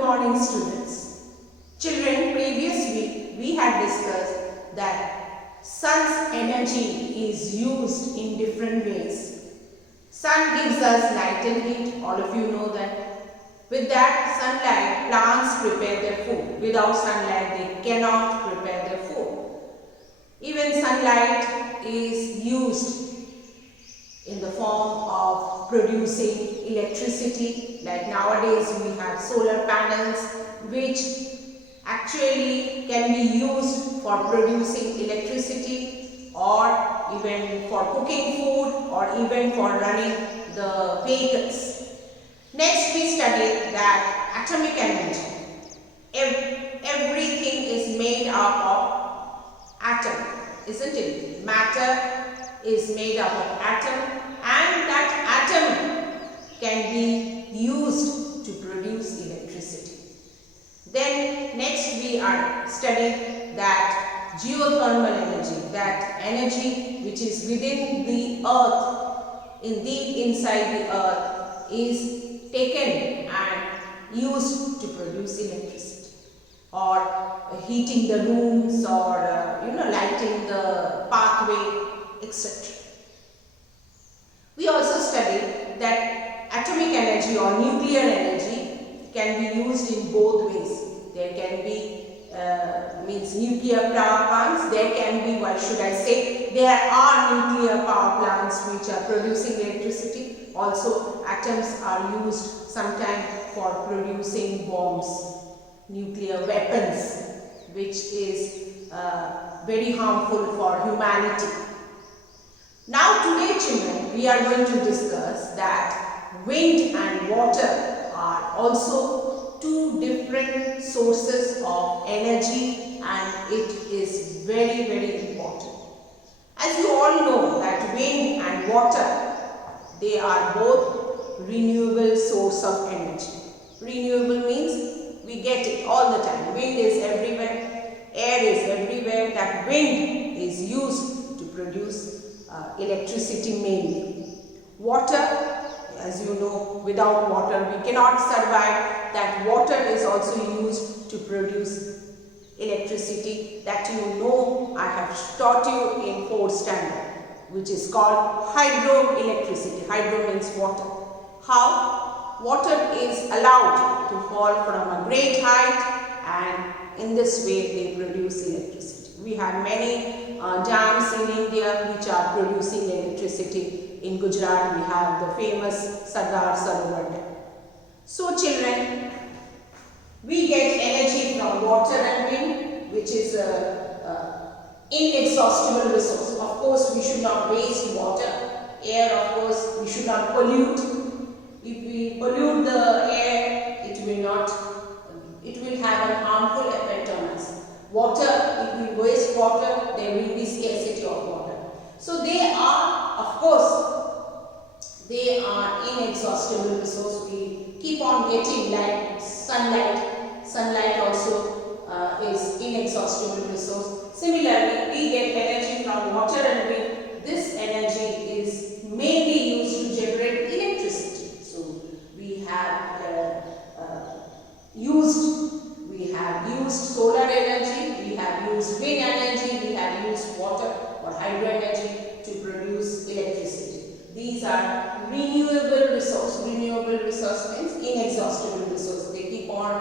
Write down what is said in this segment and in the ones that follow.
morning, students. Children, previous week we had discussed that sun's energy is used in different ways. Sun gives us light and heat. All of you know that. With that sunlight, plants prepare their food. Without sunlight, they cannot prepare their food. Even sunlight is used in the form of producing electricity. Like nowadays we have solar panels which actually can be used for producing electricity or even for cooking food or even for running the vehicles. Next we studied that atomic energy. Everything is made up of atom, isn't it? Matter is made up of atom, and that atom can be used to produce electricity. Then next we are studying that geothermal energy, that energy which is within the earth, deep inside the earth, is taken and used to produce electricity, or heating the rooms, or lighting the pathway, etc. We also studied that atomic energy or nuclear energy can be used in both ways. There can be nuclear power plants. There can be, there are nuclear power plants which are producing electricity. Also, atoms are used sometimes for producing bombs, nuclear weapons, which is very harmful for humanity. Now today, children, we are going to discuss that wind and water are also two different sources of energy, and it is very, very important. As you all know that wind and water, they are both renewable source of energy. Renewable means we get it all the time. Wind is everywhere, air is everywhere. That wind is used to produce electricity mainly. Water, as you know, without water we cannot survive. That water is also used to produce electricity. That you know, I have taught you in 4th standard, which is called hydroelectricity. Hydro means water. How water is allowed to fall from a great height, and in this way they produce electricity. We have many dams in India which are producing electricity. In Gujarat we have the famous Sardar Sarovar Dam. So children, we get energy from water and wind, which is inexhaustible resource. Of course, we should not waste water. Air, of course, we should not pollute. If we pollute the air, it will have a harmful effect on us. Water, if we waste water, there will be scarcity of water. So they are, of course, they are inexhaustible resource. We keep on getting like sunlight. Sunlight also is inexhaustible resource. Similarly, we get energy from water and wind. This energy is mainly used to generate electricity. So we have used solar energy, we have used wind energy, we have used water or hydro energy to produce electricity. These are renewable resource. Renewable resource means inexhaustible resource. They keep on,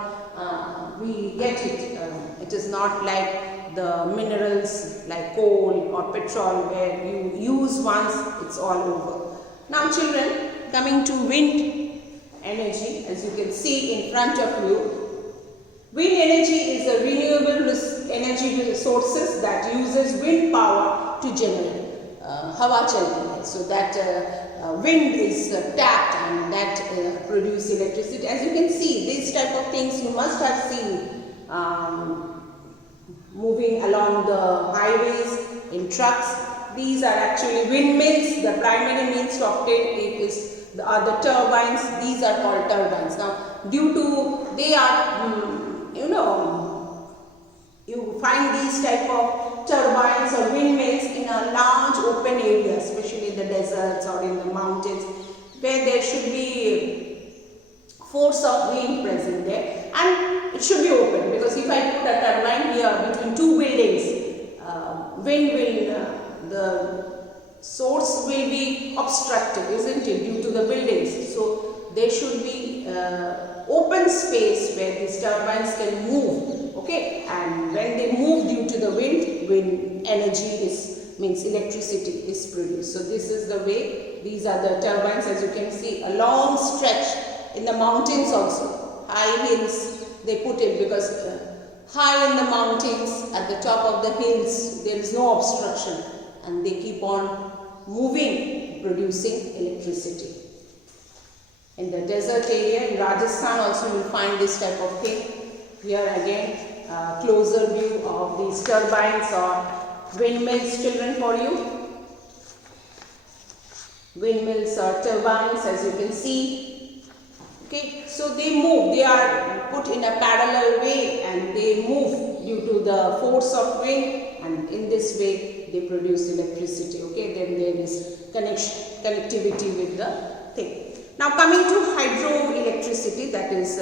we get it. It is not like the minerals like coal or petrol where you use once, it's all over. Now children, coming to wind energy, as you can see in front of you, wind energy is a renewable energy sources that uses wind power to generate hawa chalti hai. So that wind is tapped and that produce electricity. As you can see, these type of things you must have seen moving along the highways in trucks. These are actually windmills. The primary means to obtain it are the turbines. These are called turbines. Now, due to they are you find these type of turbines or windmills in a large open area, especially in the deserts or in the mountains, where there should be force of wind present there, and it should be open, because if I put a turbine here between two buildings, wind will, the source will be obstructed, isn't it, due to the buildings. So there should be open space where these turbines can move, okay, and when they move due to the wind energy means electricity is produced. So this is the way, these are the turbines, as you can see, a long stretch in the mountains also, high hills they put it, because high in the mountains, at the top of the hills, there is no obstruction, and they keep on moving, producing electricity. In the desert area, in Rajasthan also you will find this type of thing. Here again, closer view of these turbines or windmills, children, for you. Windmills or turbines, as you can see. Okay, so they move, they are put in a parallel way and they move due to the force of wind, and in this way they produce electricity. Okay, then there is connectivity with the thing. Now coming to hydroelectricity, that is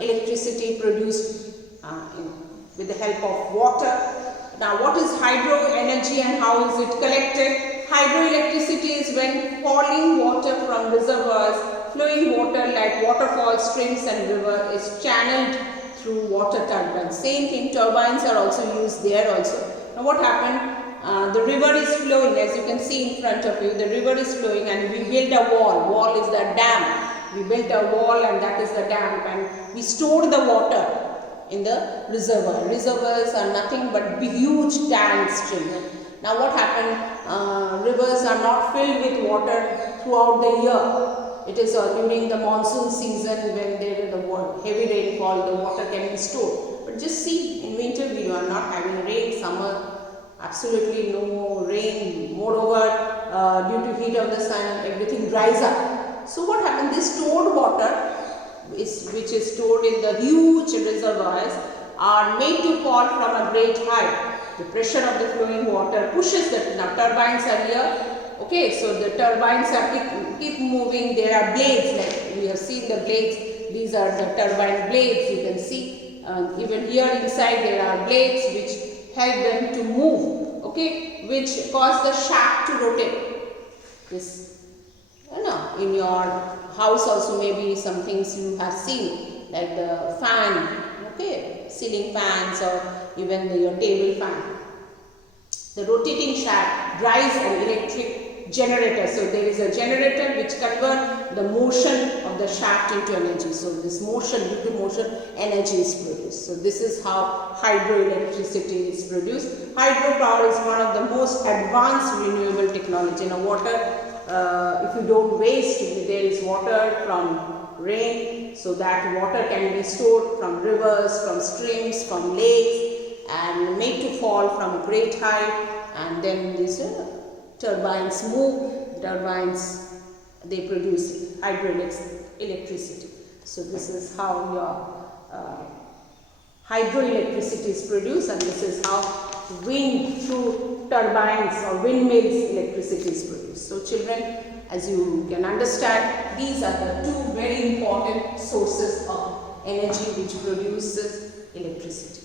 electricity produced with the help of water. Now what is hydro energy and how is it collected? Hydroelectricity is when falling water from reservoirs, flowing water like waterfalls, streams and river is channeled through water turbines. Same thing, turbines are also used there also. Now what happened? The river is flowing, as you can see in front of you, the river is flowing and we build a wall. Wall is the dam. We built a wall and that is the dam, and we store the water in the reservoir. Reservoirs are nothing but huge tanks, children. Now what happened? Rivers are not filled with water throughout the year. It is during the monsoon season when there is heavy rainfall, the water can be stored. But just see, in winter we are not having rain, summer absolutely no rain. Moreover, due to heat of the sun, everything dries up. So what happened? This stored water, which is stored in the huge reservoirs, are made to fall from a great height. The pressure of the flowing water pushes the, now turbines are here. Okay, so the turbines are keep moving. There are blades, like we have seen the blades. These are the turbine blades, you can see. Even here inside there are blades which help them to move, okay, which cause the shaft to rotate. This, in your house also maybe some things you have seen, like the fan, okay, ceiling fans or even your table fan. The rotating shaft drives an electric generator. So there is a generator which converts the motion of the shaft into energy. So this motion, due to motion, energy is produced. So this is how hydroelectricity is produced. Hydropower is one of the most advanced renewable technology. Now water, if you don't waste, there is water from rain, so that water can be stored from rivers, from streams, from lakes, and made to fall from a great height, and then these turbines move. Turbines, they produce hydroelectricity. So this is how your hydroelectricity is produced, and this is how wind through turbines or windmills electricity is produced. So children, as you can understand, these are the two very important sources of energy which produces electricity.